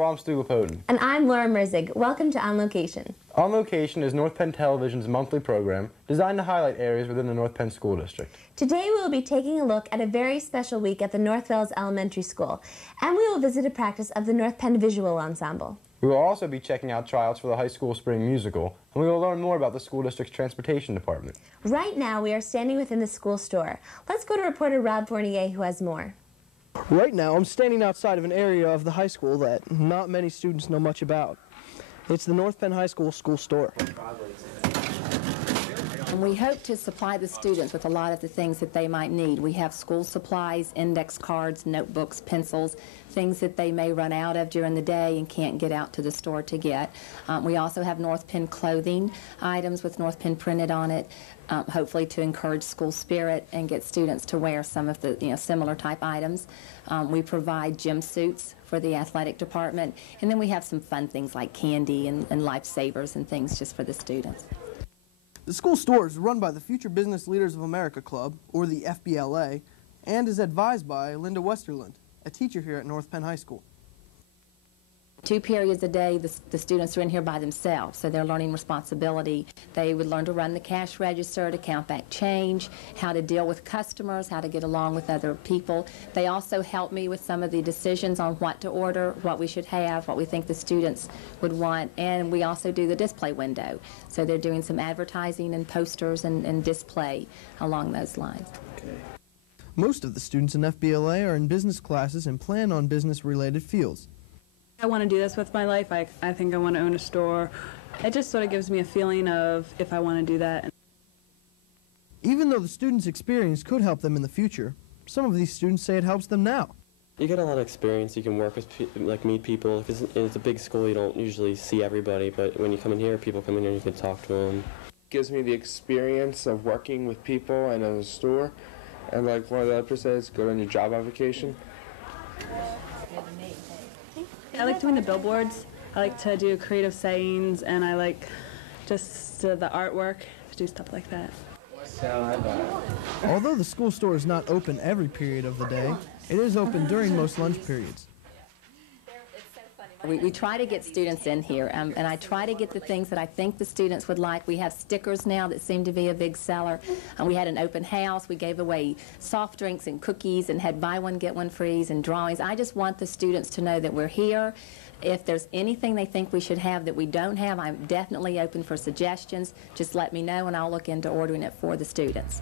Hello, I'm Stu Lapotin. And I'm Laura Merzig. Welcome to On Location. On Location is North Penn Television's monthly program designed to highlight areas within the North Penn School District. Today we will be taking a look at a very special week at the North Wales Elementary School, and we will visit a practice of the North Penn Visual Ensemble. We will also be checking out tryouts for the high school spring musical, and we will learn more about the school district's transportation department. Right now we are standing within the school store. Let's go to reporter Rob Fournier, who has more. Right now, I'm standing outside of an area of the high school that not many students know much about. It's the North Penn High School school store. And we hope to supply the students with a lot of the things that they might need. We have school supplies, index cards, notebooks, pencils, things that they may run out of during the day and can't get out to the store to get. We also have North Penn clothing items with North Penn printed on it, hopefully to encourage school spirit and get students to wear some of the similar type items. We provide gym suits for the athletic department, and then we have some fun things like candy and lifesavers and things just for the students. The school store is run by the Future Business Leaders of America Club, or the FBLA, and is advised by Linda Westerland, a teacher here at North Penn High School. 2 periods a day, the students are in here by themselves, so they're learning responsibility. They would learn to run the cash register, to count back change, how to deal with customers, how to get along with other people. They also help me with some of the decisions on what to order, what we should have, what we think the students would want, and we also do the display window. So they're doing some advertising and posters and display along those lines. Okay. Most of the students in FBLA are in business classes and plan on business-related fields. I want to do this with my life. I think I want to own a store. It just sort of gives me a feeling of if I want to do that. Even though the students' experience could help them in the future, some of these students say it helps them now. You get a lot of experience. You can work with, meet people. If it's a big school, you don't usually see everybody, but when you come in here, people come in here and you can talk to them. It gives me the experience of working with people and in a store. And like one of the other says, go on your job application. I like doing the billboards. I like to do creative sayings, and I like just the artwork, to do stuff like that. Although the school store is not open every period of the day, it is open during most lunch periods. We try to get students in here, and I try to get the things that I think the students would like. We have stickers now that seem to be a big seller. We had an open house. We gave away soft drinks and cookies and had buy one, get one frees and drawings. I just want the students to know that we're here. If there's anything they think we should have that we don't have, I'm definitely open for suggestions. Just let me know and I'll look into ordering it for the students.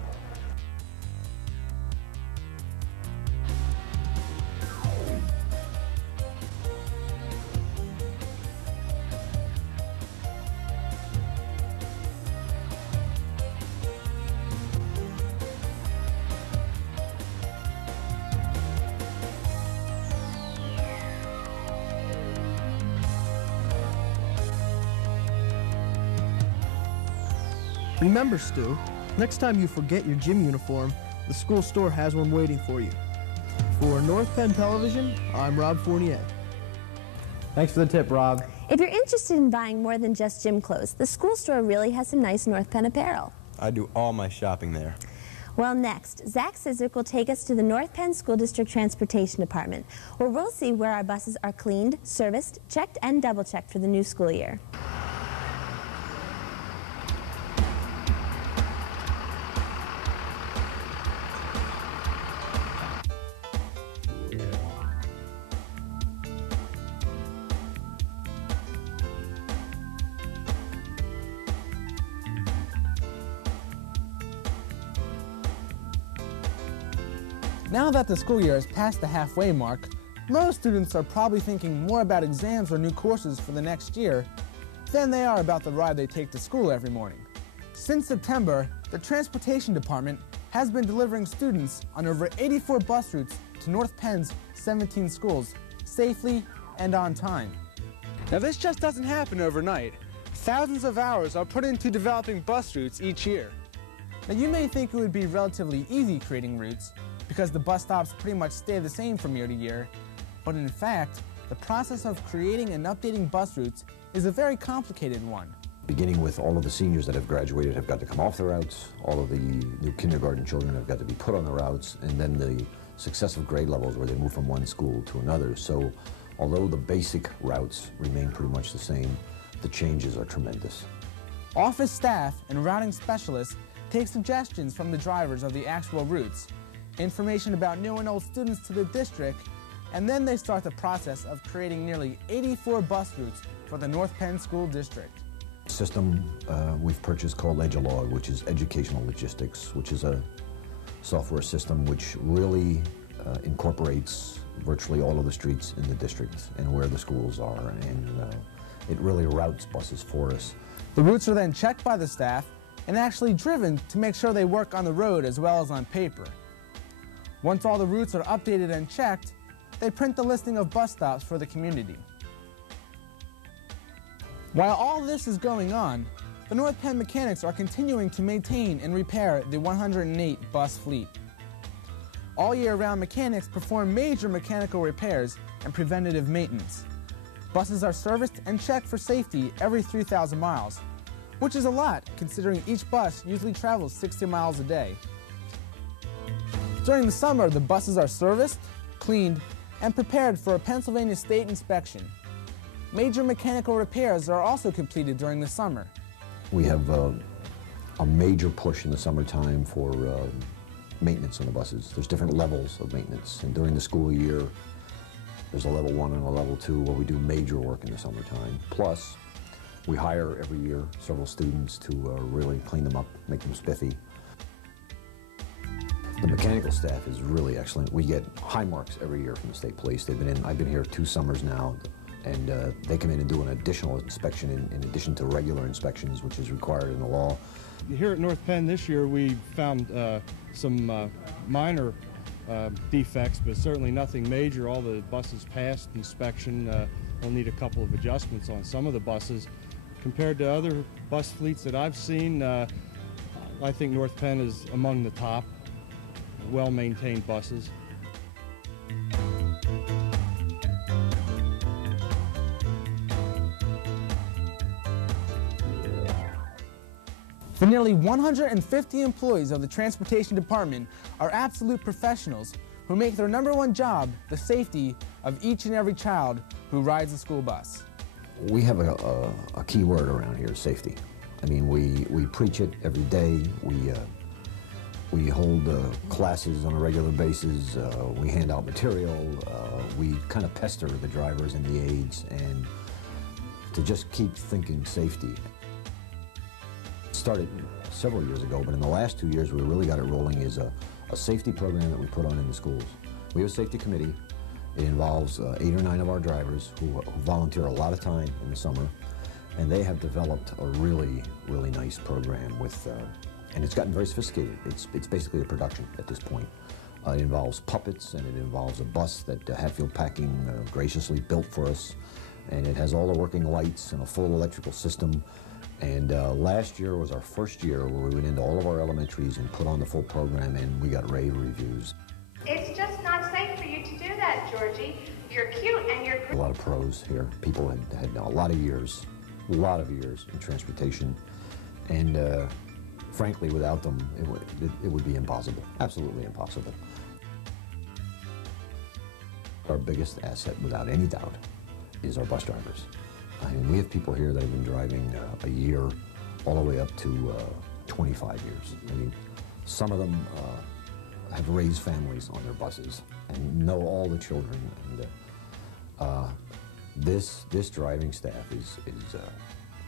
Remember, Stu, next time you forget your gym uniform, the school store has one waiting for you. For North Penn Television, I'm Rob Fournier. Thanks for the tip, Rob. If you're interested in buying more than just gym clothes, the school store really has some nice North Penn apparel. I do all my shopping there. Well, next, Zach Sizik will take us to the North Penn School District Transportation Department, where we'll see where our buses are cleaned, serviced, checked, and double-checked for the new school year. Now that the school year has passed the halfway mark, most students are probably thinking more about exams or new courses for the next year than they are about the ride they take to school every morning. Since September, the Transportation Department has been delivering students on over 84 bus routes to North Penn's 17 schools safely and on time. Now this just doesn't happen overnight. Thousands of hours are put into developing bus routes each year. Now you may think it would be relatively easy creating routes, because the bus stops pretty much stay the same from year to year, but in fact, the process of creating and updating bus routes is a very complicated one. Beginning with all of the seniors that have graduated have got to come off the routes, all of the new kindergarten children have got to be put on the routes, and then the successive grade levels where they move from one school to another. So Although the basic routes remain pretty much the same, the changes are tremendous. Office staff and routing specialists take suggestions from the drivers of the actual routes, information about new and old students to the district, and then they start the process of creating nearly 84 bus routes for the North Penn School District. System we've purchased called Edulog, which is Educational Logistics, which is a software system which really incorporates virtually all of the streets in the district and where the schools are, and it really routes buses for us. The routes are then checked by the staff and actually driven to make sure they work on the road as well as on paper. Once all the routes are updated and checked, they print the listing of bus stops for the community. While all this is going on, the North Penn mechanics are continuing to maintain and repair the 108 bus fleet. All year round, mechanics perform major mechanical repairs and preventative maintenance. Buses are serviced and checked for safety every 3,000 miles, which is a lot considering each bus usually travels 60 miles a day. During the summer, the buses are serviced, cleaned, and prepared for a Pennsylvania state inspection. Major mechanical repairs are also completed during the summer. We have a major push in the summertime for maintenance on the buses. There's different levels of maintenance, and during the school year, there's a level 1 and a level 2 where we do major work in the summertime. Plus, we hire every year several students to really clean them up, make them spiffy. The mechanical staff is really excellent. We get high marks every year from the state police. I've been here 2 summers now, and they come in and do an additional inspection in addition to regular inspections, which is required in the law. Here at North Penn this year, we found some minor defects, but certainly nothing major. All the buses passed inspection. We'll need a couple of adjustments on some of the buses. Compared to other bus fleets that I've seen, I think North Penn is among the top. Well-maintained buses. The nearly 150 employees of the Transportation Department are absolute professionals who make their #1 job the safety of each and every child who rides the school bus. We have a key word around here, safety. I mean, we preach it every day. We hold classes on a regular basis. We hand out material. We kind of pester the drivers and the aides, and to just keep thinking safety. It started several years ago, but in the last 2 years we really got it rolling is a safety program that we put on in the schools. We have a safety committee. It involves 8 or 9 of our drivers who volunteer a lot of time in the summer, and they have developed a really, really nice program with, and it's gotten very sophisticated. It's basically a production at this point. It involves puppets, and it involves a bus that Hatfield Packing graciously built for us, and it has all the working lights and a full electrical system. And last year was our first year where we went into all of our elementaries and put on the full program, and we got rave reviews. It's just not safe for you to do that, Georgie. You're cute and you're... A lot of pros here. People had a lot of years in transportation, and frankly, without them, it would be impossible, absolutely impossible. Our biggest asset, without any doubt, is our bus drivers. I mean, we have people here that have been driving a year all the way up to 25 years. I mean, some of them have raised families on their buses and know all the children. And this driving staff is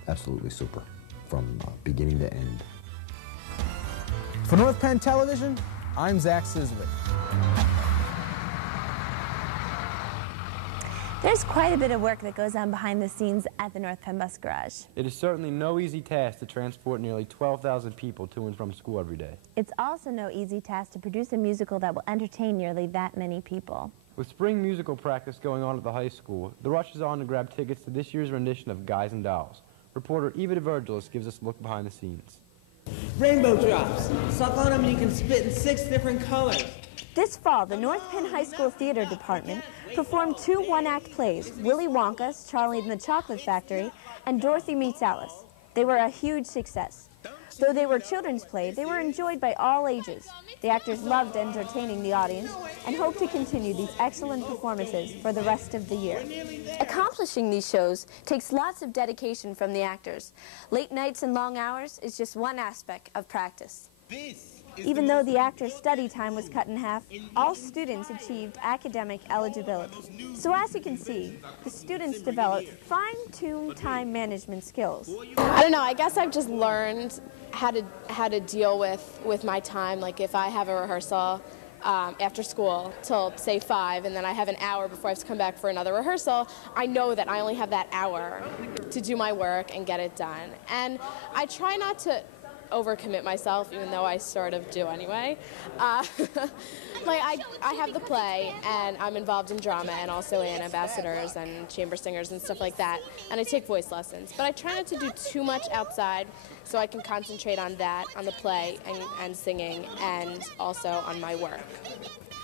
absolutely super from beginning to end. For North Penn Television, I'm Zach Sizovich. There's quite a bit of work that goes on behind the scenes at the North Penn Bus Garage. It is certainly no easy task to transport nearly 12,000 people to and from school every day. It's also no easy task to produce a musical that will entertain nearly that many people. With spring musical practice going on at the high school, the rush is on to grab tickets to this year's rendition of Guys and Dolls. Reporter Eva DeVirgilis gives us a look behind the scenes. Rainbow drops. Suck on them and you can spit in 6 different colors. This fall, the North Penn High School Theater Department performed 2 one-act plays, Willy Wonka's Charlie and the Chocolate Factory and Dorothy Meets Alice. They were a huge success. Though they were children's plays, they were enjoyed by all ages. The actors loved entertaining the audience and hope to continue these excellent performances for the rest of the year. Accomplishing these shows takes lots of dedication from the actors. Late nights and long hours is just one aspect of practice. Even though the actors' study time was cut in half, all students achieved academic eligibility. So as you can see, the students developed fine-tuned time management skills. I don't know, I guess I've just learned how to deal with my time. Like if I have a rehearsal after school till, say, 5, and then I have an hour before I have to come back for another rehearsal, I know that I only have that hour to do my work and get it done. And I try not to overcommit myself, even though I sort of do anyway. Like I have the play, and I'm involved in drama and also in ambassadors and chamber singers and stuff like that, and I take voice lessons. But I try not to do too much outside so I can concentrate on that, on the play and singing, and also on my work.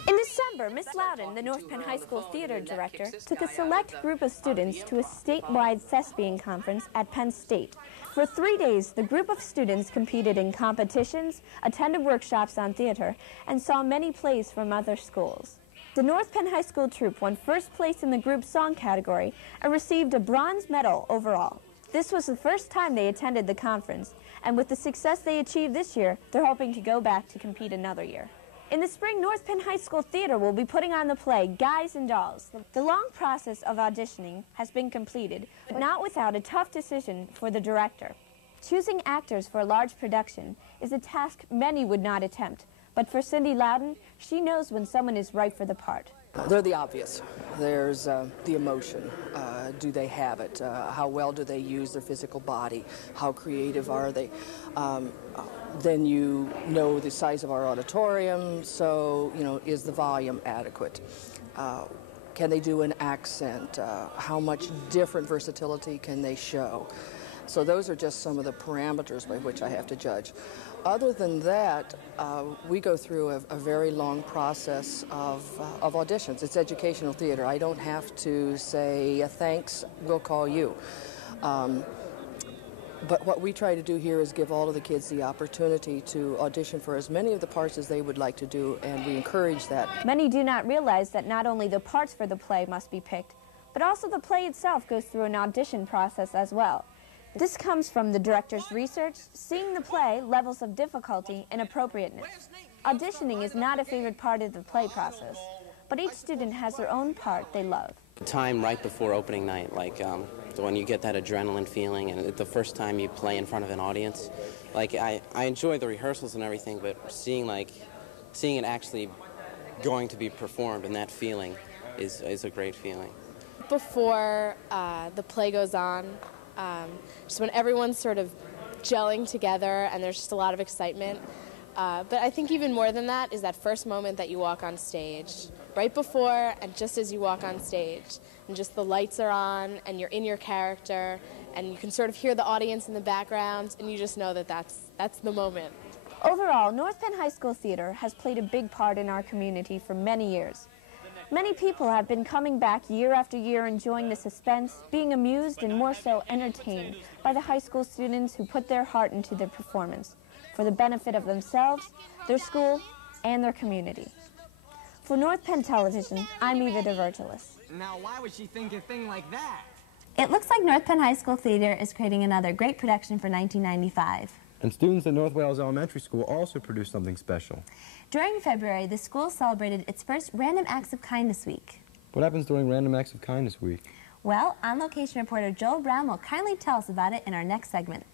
In December, Miss Loudon, the North Penn High School theater director, took a select group of students to a statewide thespian conference at Penn State. For 3 days, the group of students competed in competitions, attended workshops on theater, and saw many plays from other schools. The North Penn High School troupe won first place in the group song category and received a bronze medal overall. This was the first time they attended the conference, and with the success they achieved this year, they're hoping to go back to compete another year. In the spring, North Penn High School Theater will be putting on the play Guys and Dolls. The long process of auditioning has been completed, but not without a tough decision for the director. Choosing actors for a large production is a task many would not attempt, but for Cindy Loudon, she knows when someone is right for the part. They're the obvious. There's the emotion. Do they have it? How well do they use their physical body? How creative are they? Then you know the size of our auditorium, so, you know, is the volume adequate? Can they do an accent? How much different versatility can they show? So those are just some of the parameters by which I have to judge. Other than that, we go through a very long process of auditions. It's educational theater. I don't have to say, thanks, we'll call you. But what we try to do here is give all of the kids the opportunity to audition for as many of the parts as they would like to do, and we encourage that. Many do not realize that not only the parts for the play must be picked, but also the play itself goes through an audition process as well. This comes from the director's research, seeing the play, levels of difficulty, and appropriateness. Auditioning is not a favorite part of the play process, but each student has their own part they love. Time right before opening night, like when you get that adrenaline feeling and the first time you play in front of an audience. Like I enjoy the rehearsals and everything, but seeing it actually going to be performed and that feeling is a great feeling. Before the play goes on, just when everyone's sort of gelling together and there's just a lot of excitement. But I think even more than that is that first moment that you walk on stage. Right before and just as you walk on stage, and just the lights are on and you're in your character and you can sort of hear the audience in the background and you just know that that's the moment. Overall, North Penn High School Theater has played a big part in our community for many years. Many people have been coming back year after year enjoying the suspense, being amused and more so entertained by the high school students who put their heart into their performance for the benefit of themselves, their school, and their community. For North Penn Television, I'm Eva DeVirgilis. Now, why would she think a thing like that? It looks like North Penn High School Theater is creating another great production for 1995. And students at North Wales Elementary School also produced something special. During February, the school celebrated its first Random Acts of Kindness Week. What happens during Random Acts of Kindness Week? Well, on-location reporter Joel Brown will kindly tell us about it in our next segment.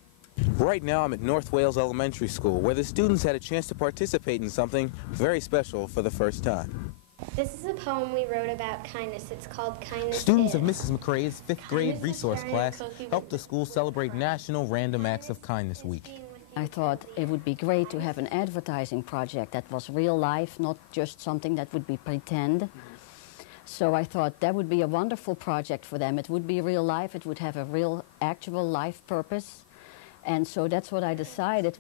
Right now, I'm at North Wales Elementary School, where the students had a chance to participate in something very special for the first time. This is a poem we wrote about kindness. It's called Kindness Students Is. of Mrs. McCrae's 5th grade resource class helped the school celebrate National Random Acts of Kindness Week. I thought it would be great to have an advertising project that was real life, not just something that would be pretend. So I thought that would be a wonderful project for them. It would be real life. It would have a real, actual life purpose. And so that's what I decided.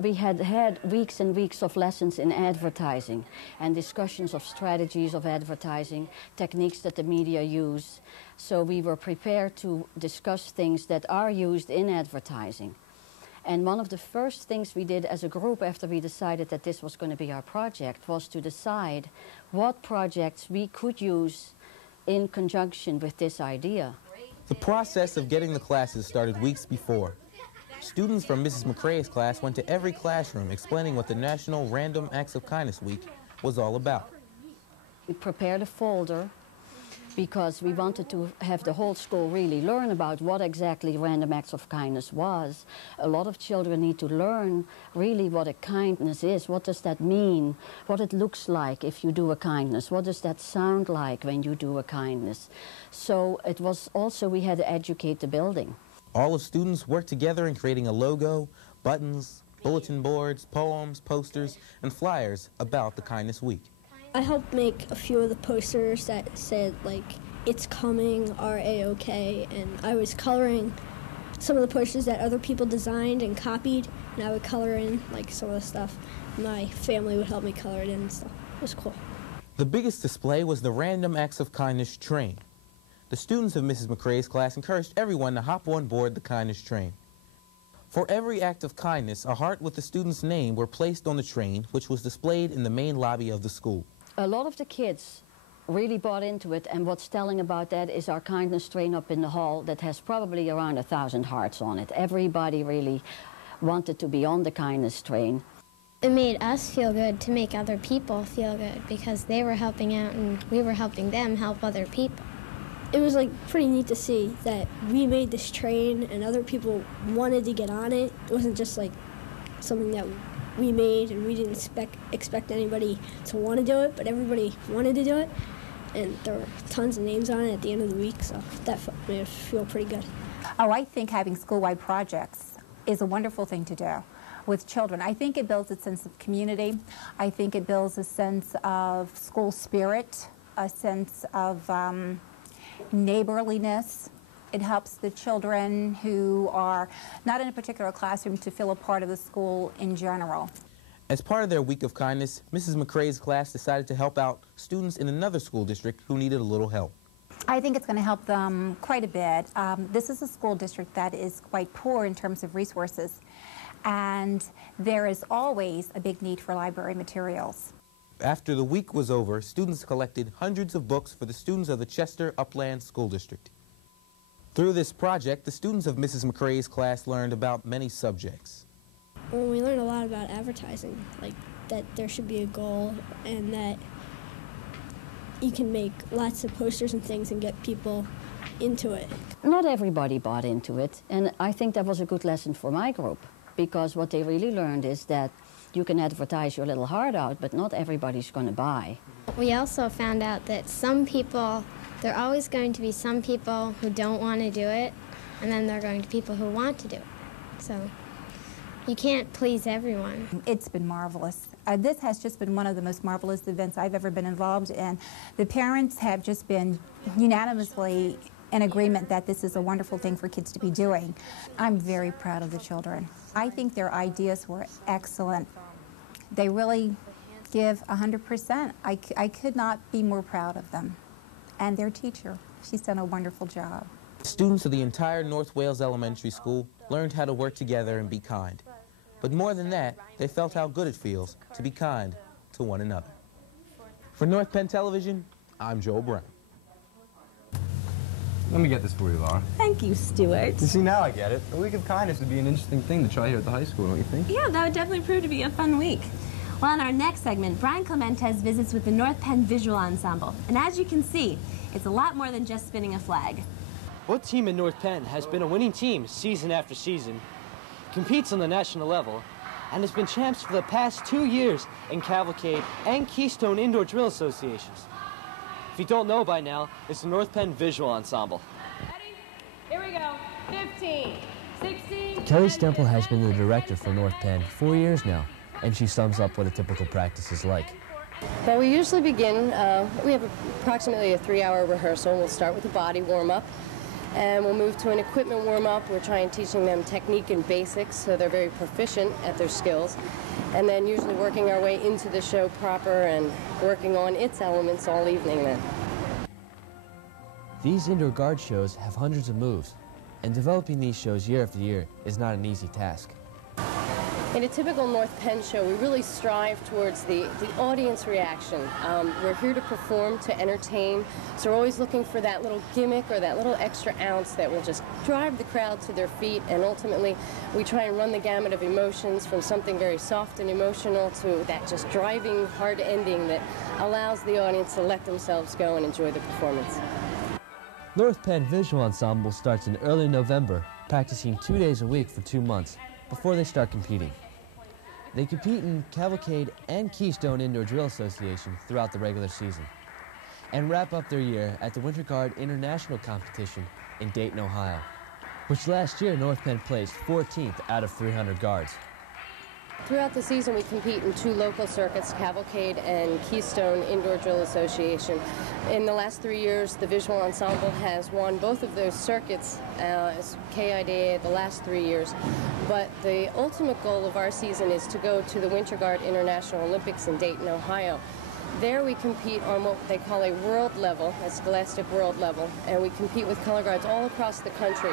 we had weeks and weeks of lessons in advertising and discussions of strategies of advertising, techniques that the media use. So we were prepared to discuss things that are used in advertising. And one of the first things we did as a group after we decided that this was going to be our project was to decide what projects we could use in conjunction with this idea. The process of getting the classes started weeks before. Students from Mrs. McCrae's class went to every classroom explaining what the National Random Acts of Kindness Week was all about. We prepared a folder because we wanted to have the whole school really learn about what exactly Random Acts of Kindness was. A lot of children need to learn really what a kindness is. What does that mean? What it looks like if you do a kindness? What does that sound like when you do a kindness? So it was also, we had to educate the building. All the students worked together in creating a logo, buttons, bulletin boards, poems, posters, and flyers about the Kindness Week. I helped make a few of the posters that said, like, "It's coming," or "A-OK," and I was coloring some of the posters that other people designed and copied, and I would color in, like, some of the stuff. My family would help me color it in and stuff. It was cool. The biggest display was the Random Acts of Kindness train. The students of Mrs. McCrae's class encouraged everyone to hop on board the kindness train. For every act of kindness, a heart with the student's name were placed on the train, which was displayed in the main lobby of the school. A lot of the kids really bought into it, and what's telling about that is our kindness train up in the hall that has probably around 1,000 hearts on it. Everybody really wanted to be on the kindness train. It made us feel good to make other people feel good because they were helping out and we were helping them help other people. It was, like, pretty neat to see that we made this train and other people wanted to get on it. It wasn't just, like, something that we made and we didn't expect anybody to want to do it, but everybody wanted to do it. And there were tons of names on it at the end of the week, so that made us feel pretty good. Oh, I think having school-wide projects is a wonderful thing to do with children. I think it builds a sense of community. I think it builds a sense of school spirit, a sense of neighborliness. It helps the children who are not in a particular classroom to feel a part of the school in general. As part of their week of kindness, Mrs. McCrae's class decided to help out students in another school district who needed a little help. I think it's going to help them quite a bit. This is a school district that is quite poor in terms of resources, and there is always a big need for library materials. After the week was over, students collected hundreds of books for the students of the Chester Upland School District. Through this project, the students of Mrs. McCrae's class learned about many subjects. Well, we learned a lot about advertising, like that there should be a goal and that you can make lots of posters and things and get people into it. Not everybody bought into it, and I think that was a good lesson for my group, because what they really learned is that you can advertise your little heart out, but not everybody's going to buy. We also found out that some people, there are always going to be some people who don't want to do it, and then there are going to be people who want to do it. So you can't please everyone. It's been marvelous. This has just been one of the most marvelous events I've ever been involved in. The parents have just been unanimously in agreement that this is a wonderful thing for kids to be doing. I'm very proud of the children. I think their ideas were excellent. They really give 100%. I could not be more proud of them. And their teacher, she's done a wonderful job. Students of the entire North Wales Elementary School learned how to work together and be kind. But more than that, they felt how good it feels to be kind to one another. For North Penn Television, I'm Joel Brown. Let me get this for you, Laura. Thank you, Stuart. You see, now I get it. A week of kindness would be an interesting thing to try here at the high school, don't you think? Yeah, that would definitely prove to be a fun week. Well, in our next segment, Brian Clementez visits with the North Penn Visual Ensemble. And as you can see, it's a lot more than just spinning a flag. What team in North Penn has been a winning team season after season, competes on the national level, and has been champs for the past 2 years in Cavalcade and Keystone Indoor Drill Associations? If you don't know by now, it's the North Penn Visual Ensemble. Ready? Here we go. 15, 16... Kelly Stemple has been the director for North Penn 4 years now, and she sums up what a typical practice is like. Well, we usually begin, we have approximately a 3-hour rehearsal. We'll start with a body warm-up, And we'll move to an equipment warm-up. We're trying teaching them technique and basics so they're very proficient at their skills. And then usually working our way into the show proper and working on its elements all evening then. These indoor guard shows have hundreds of moves, and developing these shows year after year is not an easy task. In a typical North Penn show, we really strive towards the audience reaction. We're here to perform, to entertain, so we're always looking for that little gimmick or that little extra ounce that will just drive the crowd to their feet, and ultimately we try and run the gamut of emotions from something very soft and emotional to that just driving, hard ending that allows the audience to let themselves go and enjoy the performance. North Penn Visual Ensemble starts in early November, practicing 2 days a week for 2 months before they start competing. They compete in Cavalcade and Keystone Indoor Drill Association throughout the regular season, and wrap up their year at the Winter Guard International Competition in Dayton, Ohio, which last year North Penn placed 14th out of 300 guards. Throughout the season, we compete in 2 local circuits, Cavalcade and Keystone Indoor Drill Association. In the last 3 years, the Visual Ensemble has won both of those circuits as KIDA the last 3 years. But the ultimate goal of our season is to go to the Winter Guard International Olympics in Dayton, Ohio. There we compete on what they call a world level, a scholastic world level, and we compete with color guards all across the country.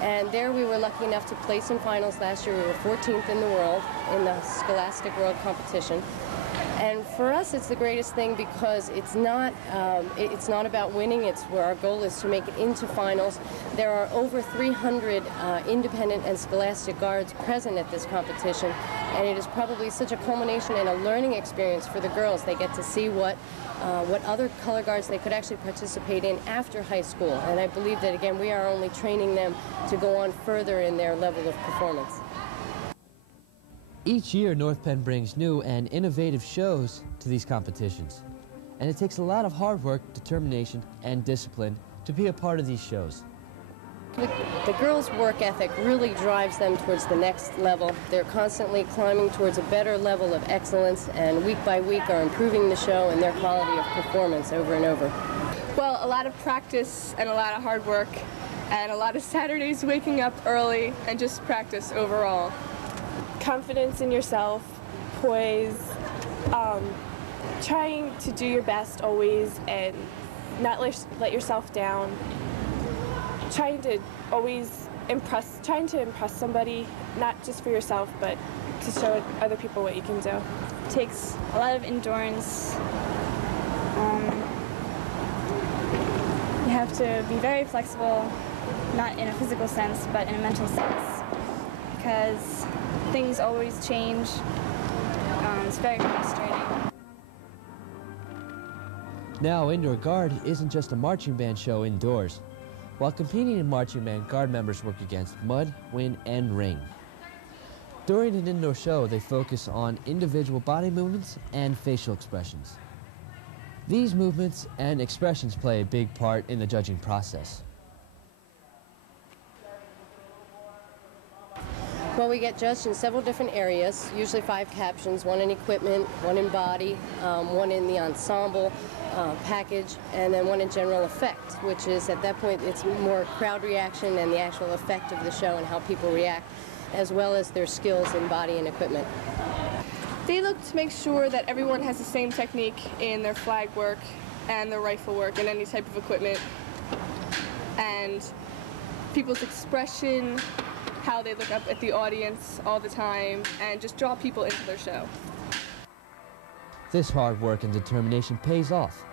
And there we were lucky enough to place in finals last year. We were 14th in the world in the Scholastic World Competition. And for us, it's the greatest thing because it's not about winning. It's where our goal is to make it into finals. There are over 300 independent and scholastic guards present at this competition, and it is probably such a culmination and a learning experience for the girls. They get to see what other color guards they could actually participate in after high school. And I believe that, again, we are only training them to go on further in their level of performance. Each year, North Penn brings new and innovative shows to these competitions, and it takes a lot of hard work, determination, and discipline to be a part of these shows. The girls' work ethic really drives them towards the next level. They're constantly climbing towards a better level of excellence, and week by week are improving the show and their quality of performance over and over. Well, a lot of practice and a lot of hard work, and a lot of Saturdays waking up early and just practice overall. Confidence in yourself, poise, trying to do your best always and not let yourself down. Trying to impress somebody, not just for yourself, but to show other people what you can do. It takes a lot of endurance. You have to be very flexible, not in a physical sense, but in a mental sense, because things always change. It's very frustrating. Now, Indoor Guard isn't just a marching band show indoors. While competing in marching band, Guard members work against mud, wind, and rain. During an indoor show, they focus on individual body movements and facial expressions. These movements and expressions play a big part in the judging process. Well, we get judged in several different areas, usually 5 captions, 1 in equipment, 1 in body, 1 in the ensemble package, and then 1 in general effect, which is at that point it's more crowd reaction and the actual effect of the show and how people react, as well as their skills in body and equipment. They look to make sure that everyone has the same technique in their flag work and their rifle work and any type of equipment, and people's expression, how they look up at the audience all the time, and just draw people into their show. This hard work and determination pays off.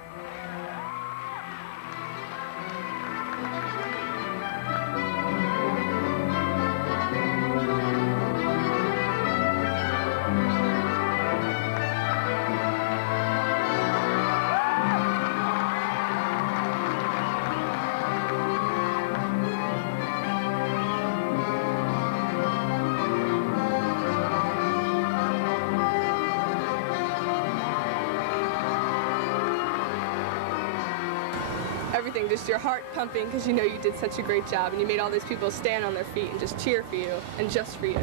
Everything, just your heart pumping because you know you did such a great job and you made all these people stand on their feet and just cheer for you and just for you.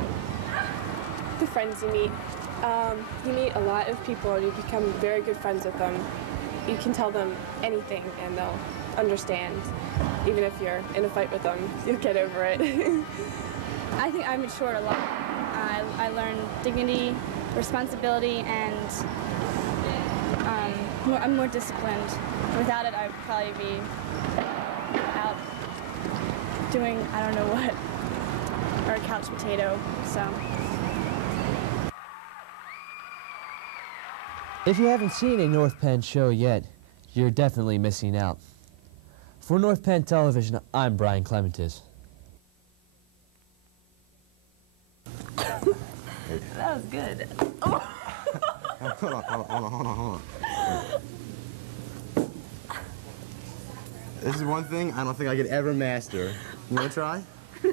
The friends you meet a lot of people and you become very good friends with them. You can tell them anything and they'll understand. even if you're in a fight with them, you'll get over it. I think I matured a lot. I learned dignity, responsibility, and I'm more disciplined. Without it, I'd probably be out doing I don't know what, or a couch potato, so. If you haven't seen a North Penn show yet, you're definitely missing out. For North Penn Television, I'm Brian Clementis. That was good. Oh. Hold on. This is one thing I don't think I could ever master. You want to try?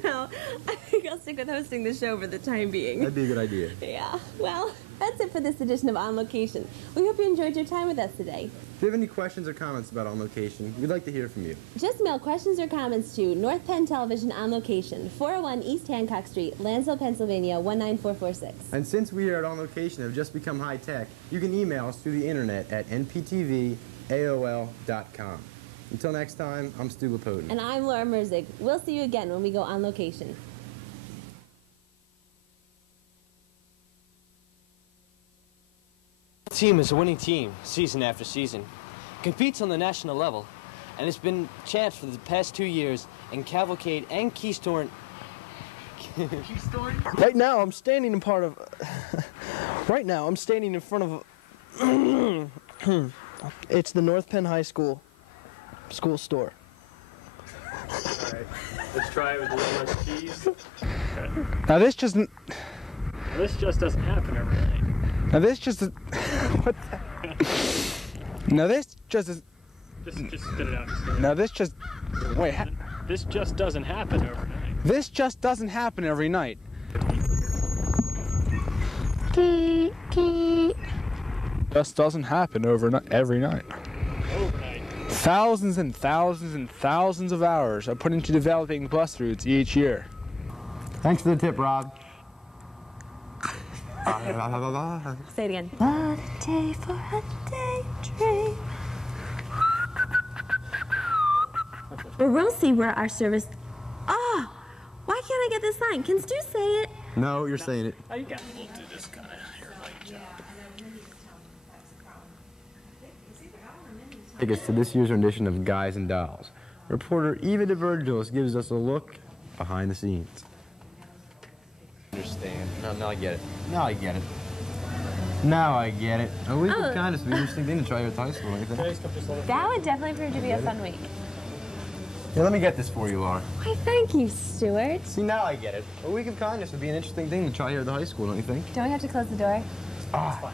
No, I think I'll stick with hosting the show for the time being. That'd be a good idea. Yeah, well, that's it for this edition of On Location. We hope you enjoyed your time with us today. If you have any questions or comments about On Location, we'd like to hear from you. Just mail questions or comments to North Penn Television On Location, 401 East Hancock Street, Lansdale, Pennsylvania, 19446. And since we here at On Location have just become high-tech, you can email us through the internet at nptv@aol.com. Until next time, I'm Stu Lapotin. And I'm Laura Merzig. We'll see you again when we go On Location. The team is a winning team, season after season. Competes on the national level, and it's been champs for the past 2 years in Cavalcade and Keystone. Right now, I'm standing in part of. Right now, I'm standing in front of. It's the North Penn High School store. Alright, let's try it with a little less cheese. Okay. Now this just doesn't happen every night. Now this just what the? Now this just is. Just spit it out. Now this just wait. This just doesn't happen overnight. This just doesn't happen every night. Just doesn't happen overnight every night. Thousands and thousands and thousands of hours are put into developing bus routes each year. Thanks for the tip, Rob. Say it again. What a day for a daydream. Well, we'll see where our service... Oh! Why can't I get this line? Can Stu say it? No, you're saying it. Oh, you got it. We'll do this kind of light job. Tickets to this year's rendition of Guys and Dolls. Reporter Eva DeVirgilis gives us a look behind the scenes. Understand. No, I get it. Now I get it. A week of kindness would be an interesting thing to try here at high school, don't you think? That would definitely prove to be a fun week. Yeah, let me get this for you, Laura. Why, thank you, Stuart. See, now I get it. A week of kindness would be an interesting thing to try here at the high school, don't you think? Don't we have to close the door?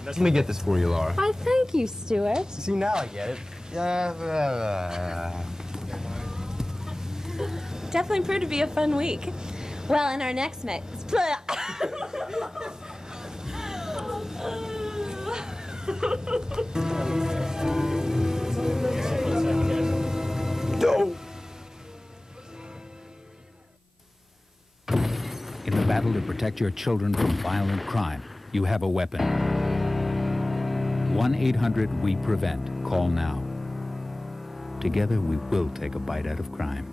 Let me get this for you, Laura. Why, thank you, Stuart. See, now I get it. Definitely proved to be a fun week. Well, in our next mix... No! In the battle to protect your children from violent crime, you have a weapon. 1-800-WE-PREVENT. Call now. Together, we will take a bite out of crime.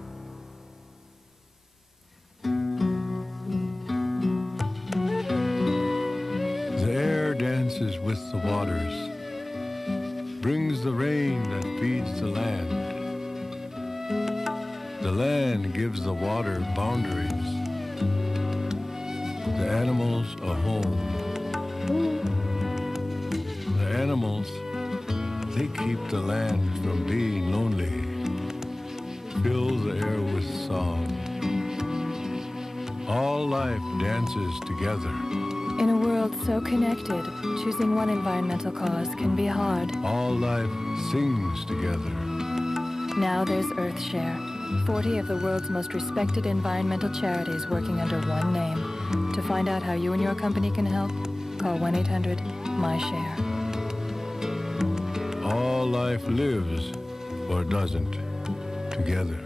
The air dances with the waters, brings the rain that feeds the land. The land gives the water boundaries, the animals a home. The animals, they keep the land from being lonely, fill the air with song. All life dances together. In a world so connected, choosing one environmental cause can be hard. All life sings together. Now there's EarthShare, 40 of the world's most respected environmental charities working under one name. To find out how you and your company can help, call 1-800-MyShare. All life lives, or doesn't, together.